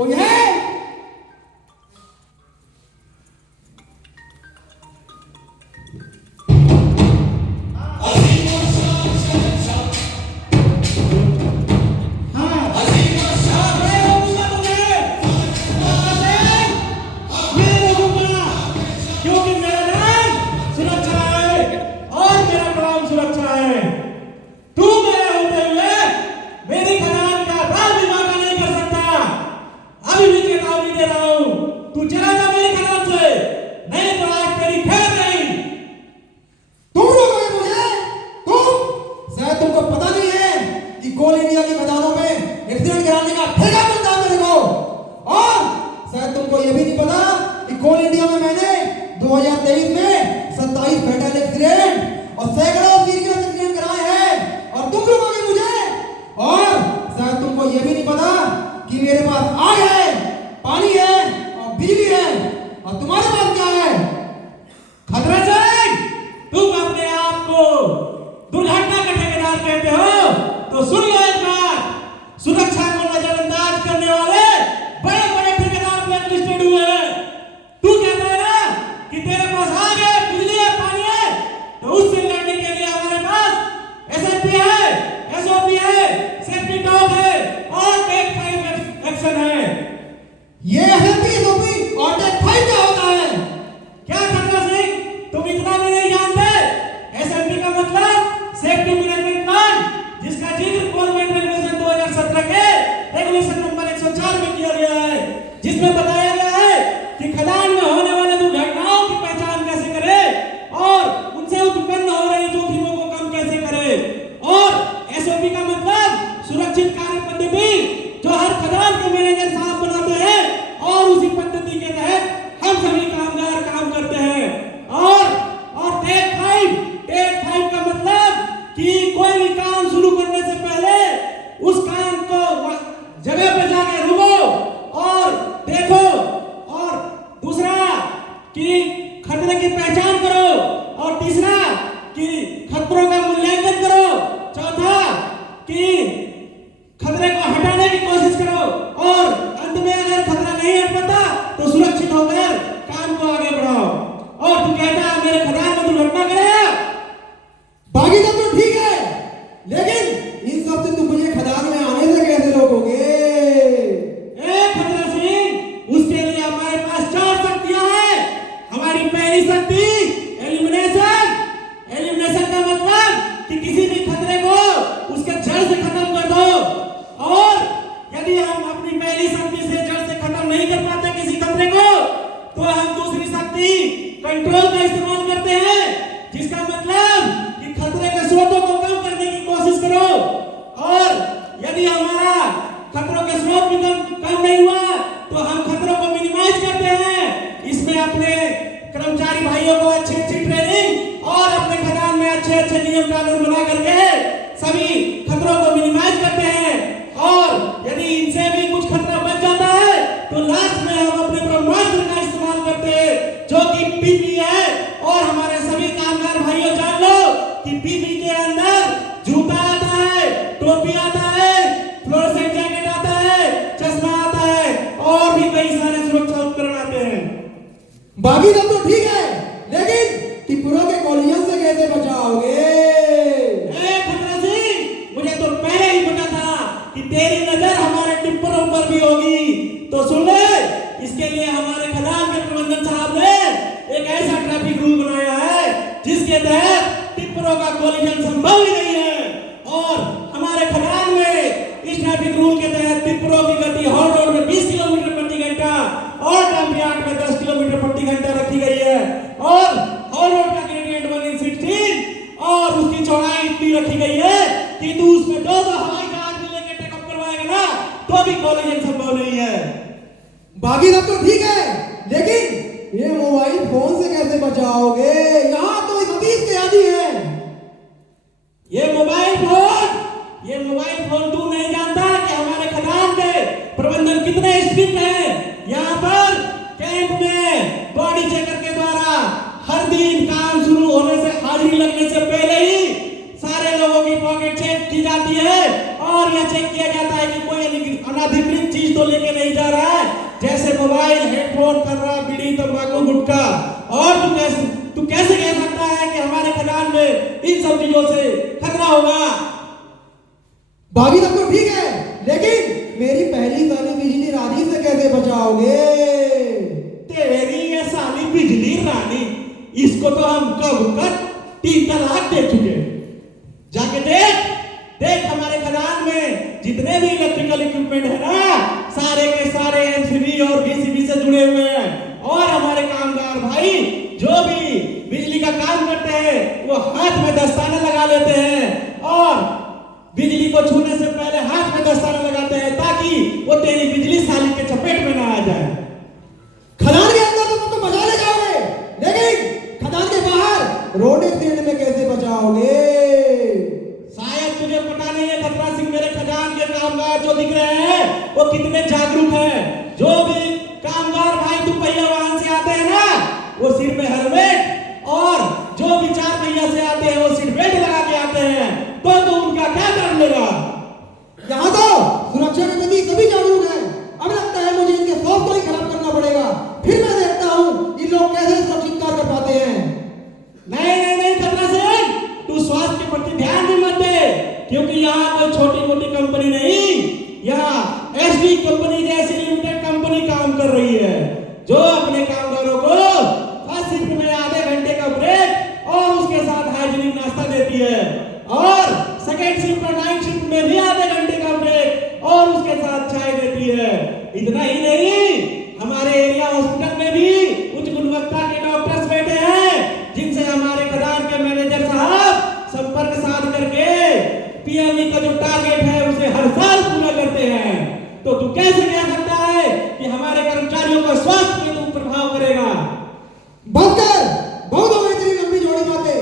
कोई है? कोल इंडिया की खदानों में एक्सीडेंट कराने का ठेका मिलता है मेरे को। और शायद तुमको ये भी नहीं पता कि कोल इंडिया में मैंने 2023 में 27 फैटल एक्सीडेंट और सैकड़ों सीरियस एक्सीडेंट कराए हैं और तुम रोकोगे मुझे। और शायद तुमको ये भी नहीं पता कि मेरे पास आग है, पानी है और बिजली है और तुम्हारे पास क्या है? खतरा सिंह, तुम अपने आप को दुर्घटना का ठेकेदार कहते हो तो सुन लो एक बात, सुरक्षा को नजरअंदाज करने वाले बड़े बड़े ठेकेदार ब्लैकलिस्टेड हुए हैं। तू कहता है ना कि तेरे पास आग है, बिजली है, पानी है, तो उससे लड़ने के लिए हमारे पास एसएसपी है, एसओपी है, सेफ्टी डॉग है और टेक 5 एक्शन है। ये एसएसपी, एसओपी और टेक 5 क्या होता है? क्या खतरा सिंह, तुम इतना भी नहीं जानते? एसएमपी का मतलब सेफ्टी मैनेजमेंट प्लान, जिसका जिक्र गवर्नमेंट रेगुलेशन 2017 के रेगुलेशन नंबर 104 में किया गया है, जिसमें बताया गया है कि खदान में होने वाले दुर्घटनाओं की पहचान कैसे करें और उनसे उत्पन्न हो रही जोखिमों को कम कैसे करें। और एसओपी का मतलब सुरक्षित कार्य पद्धति, जो हर खदान के मैनेजर साहब बनाते हैं और उसी पद्धति के तहत हम सभी कामगार काम करते हैं। और टेक 5 का मतलब कि कोई भी काम शुरू करने से पहले उस काम को जगह पे जाके रुको और देखो। और दूसरा कि खतरे की पहचान करो और तीसरा कि खतरों का मूल्यांकन करो। चौथा कि खतरे को हटाने की कोशिश करो और अंत में अगर खतरा नहीं हट पाता तो सुरक्षित होकर काम को आगे बढ़ाओ। और तू कहता है मेरे खदान में दुर्घटना करेगा? बाकी सब तो ठीक है, लेकिन इन सब से तुम मुझे खदान में आने से कैसे रोकोगे? खतरा सिंह, उसके लिए हमारे पास 4 शक्तियां हैं। हमारी पहली शक्ति एलिमिनेशन। एलिमिनेशन का मतलब कि किसी भी खतरे को उसके जड़ से खत्म कर दो। और यदि हम अपनी पहली शक्ति से जड़ से खत्म नहीं कर पाते किसी खतरे को, तो हम दूसरी शक्ति कंट्रोल का इस्तेमाल करते हैं, जिसका मतलब कि खतरे के स्रोतों को कम करने की कोशिश करो। और यदि हमारा खतरों के स्रोत भी कम नहीं हुआ तो हम खतरों को मिनिमाइज करते हैं। इसमें अपने कर्मचारी भाइयों को अच्छी ट्रेनिंग और अपने खदान में अच्छे नियम कानून बना करके सभी खतरों को मिनिमाइज करते हैं। और यदि इनसे भी कुछ खतरा बच जाता है तो लास्ट में हम अपने ब्रह्मास्त्र का इस्तेमाल करते हैं, जो कि पीपी है। और हमारे सभी कामगार भाइयों जान लो कि पीपी के अंदर जूता आता है, टोपी आता है, फ्लोरोसेंट जैकेट आता है, चश्मा आता है और भी कई सारे सुरक्षा उपकरण आते हैं। बाकी सब तो ठीक है, लेकिन टिप्परों के कॉलिजन से कैसे बचाओगे? खतरा सिंह, मुझे तो पहले ही पता था कि तेरी नजर हमारे टिप्परों पर भी होगी। तो सुन ले, इसके लिए हमारे खदान के प्रबंधन साहब ने एक ऐसा ट्रैफिक रूल बनाया है जिसके तहत टिप्परों का कोलिजन संभव ही नहीं है। और हमारे खदान में इस ट्रैफिक रूल के तहत टिप्परों की गति हॉल रोड में 20 किलोमीटर प्रति घंटा और डंप यार्ड में 10 किलोमीटर प्रति घंटा रखी गई है। और हॉल रोड का ग्रेडियंट 1:16 और उसकी चौड़ाई इतनी रखी गई है कि तू उसमें दो हवाई जहाज में लेकर टेकअप करवाएगा ना तो भी कोलिजन संभव नहीं है। बाकी सब तो ठीक है, लेकिन ये मोबाइल फोन से कैसे बचाओगे? यहाँ तो इस हदीस के आदी है। ये मोबाइल फोन तू नहीं जानता कि हमारे खदान के प्रबंधन कितने स्ट्रिक्ट हैं। यहाँ पर कैंप में बॉडी चेकर के द्वारा हर दिन काम शुरू होने से, हाजिरी लगने से पहले ही सारे लोगों की पॉकेट चेक की जाती है और यह चेक किया जाता है कि कोई अनाधिकृत चीज तो लेके नहीं जा रहा है, जैसे मोबाइल, हेडफोन, खर्रा, बीड़ी, तंबाकू, गुटखा। और तू कैसे कह सकता है कि हमारे खदान में इन सब चीजों से खतरा होगा? बाकी तक तो ठीक है, लेकिन मेरी पहली साली बिजली रानी से कैसे बचाओगे? तेरी ये साली बिजली रानी, इसको तो हम कब का 3 तलाक दे चुके। जाके देख हमारे खदान में जितने भी इलेक्ट्रिकल इक्विपमेंट है ना, सारे के सारे एमसीबी और बीसीबी से जुड़े हुए हैं। और हमारे कामगार भाई जो भी बिजली का काम करते हैं वो हाथ में दस्ताना लगा लेते हैं और बिजली को छूने से पहले हाथ में दस्ताना लगाते हैं, ताकि वो तेरी बिजली साली के चपेट में ना आ जाए। खदान के अंदर तुम तो बचा ले जाओगे, लेकिन खदान के बाहर रोड एक्सीडेंट में कैसे बचाओगे? शायद तुझे पता नहीं है खतरा सिंह, मेरे खदान के कामगार जो दिख रहे हैं वो कितने जागरूक हैं। जो भी कामगार भाई दुपहिया वाहन से आते हैं ना, वो सिर में हेलमेट, और जो भी 4 पहिया से आते हैं वो सीट बेल्ट लगा के आते हैं। तो उनका क्या कर लेगा? यहाँ तो सुरक्षा के प्रति सभी जागरूक हैं। अब लगता है मुझे इनके शौक को ही खराब करना पड़ेगा। फिर मैं देखता हूँ इन लोग कैसे सुरक्षित कार्य कर पाते हैं। नहीं खतरा सिंह, तू स्वास्थ्य के प्रति ध्यान भी मत दे, क्योंकि यहाँ कोई छोटी मोटी कंपनी नहीं, यहाँ एसडी कंपनी जैसी लिमिटेड कंपनी काम कर रही है, जो अपने कामगारों को फर्स्ट शिफ्ट में आधे घंटे का ब्रेक और उसके साथ हाइजीनिक नाश्ता देती है, और सेकेंड शिफ्ट और नाइट शिफ्ट में भी आधे घंटे का ब्रेक और उसके साथ चाय देती है। इतना ही नहीं, हमारे एरिया हॉस्पिटल में भी उच्च गुणवत्ता के डॉक्टर्स बैठे हैं, जिनसे हमारे खदान के मैनेजर साहब संपर्क साध करके पीएमई का जो टारगेट है उसे हर साल पूरा करते हैं। तो तू कैसे कह सकता है कि हमारे कर्मचारियों का स्वास्थ्य में तू प्रभाव करेगा? बहुत हो गई तेरी लंबी जोड़ी बातें।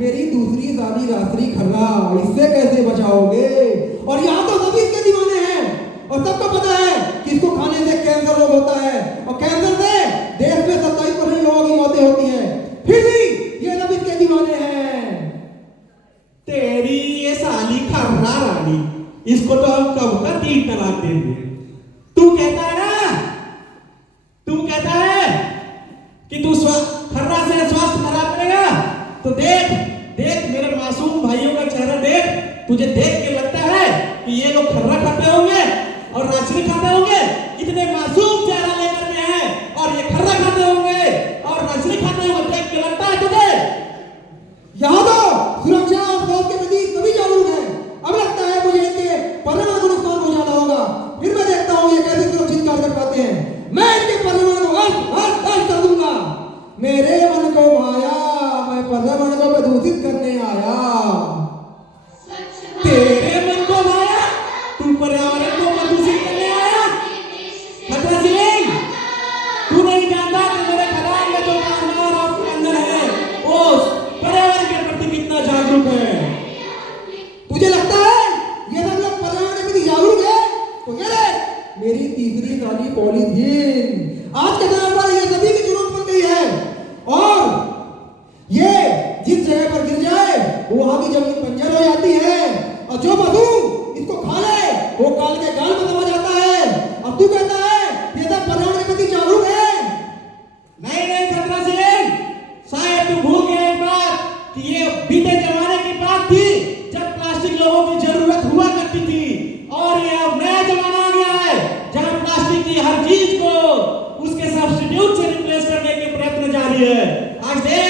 मेरी दूसरी साली रात्रि खर्रा, इससे कैसे बचाओगे? और यहाँ तो सभी इसके दीवाने हैं, और सबको पता है कि इसको खाने से कैंसर रोग होता है, और कैंसर से देश में 27% लोगों की मौतें होती हैं। फिर भी ये सब इसके दीवाने हैं। तेरी ये साली खर्रा रानी, इसको तो हम कब का 3 तलाक देंगे। तू कहता है कि तू खर्रा से स्वास्थ्य खराब करेगा, तो देख मेरे मासूम भाइयों का चेहरा देख। तुझे देख के लगता है कि ये लोग खर्रा खाते होंगे और राजनी खाते होंगे? इतने मासूम चेहरा लेकर के हैं और ये खर्रा खाते होंगे और राजनी खाते होंगे, देख के लगता है तुझे? यहाँ तो सुरक्षा और स्वास्थ्य के प्रति सभी जागरूक हैं। अब लगता है मुझे इनके पर्यावरण को नुकसान पहुंचाना होगा। फिर मैं देखता हूँ ये कैसे सुरक्षित कार्य कर पाते हैं। मैं इनके पर्यावरण को हर कर दूंगा। मेरे मन को भाया, मैं पर्यावरण को प्रदूषित करने आया। तेरे मन को भाया, तू पर्यावरण को प्रदूषित करने आया? खतरा सिंह, तू नहीं जानता कि मेरे खदान में जो कामगार और अंदर है वो पर्यावरण के प्रति कितना जागरूक है। तुझे लगता है ये सब लोग पर्यावरण के प्रति जागरूक है? तो ये देख मेरी तीसरी साली पॉलीथीन, आज के दौर पर ये सभी की जरूरत बन गई है, और ये जिस जगह पर गिर जाए वहां की जमीन बंजर हो जाती है, और जो पशु इसको खा ले वो काल के गाल में दबा जाता है। अब तू कहता है ये सब पर्यावरण के प्रति जागरूक है? नहीं खतरा सिंह, शायद तू भूल गया एक बात कि ये बीते जमाने की बात थी जब प्लास्टिक लोगों की जरूरत हुआ करती थी, और ये अब नया जमाना आ गया है जहां प्लास्टिक की हर चीज को उसके सब्स्टिट्यूट से रिप्लेस करने के प्रयत्न जारी है। आज देख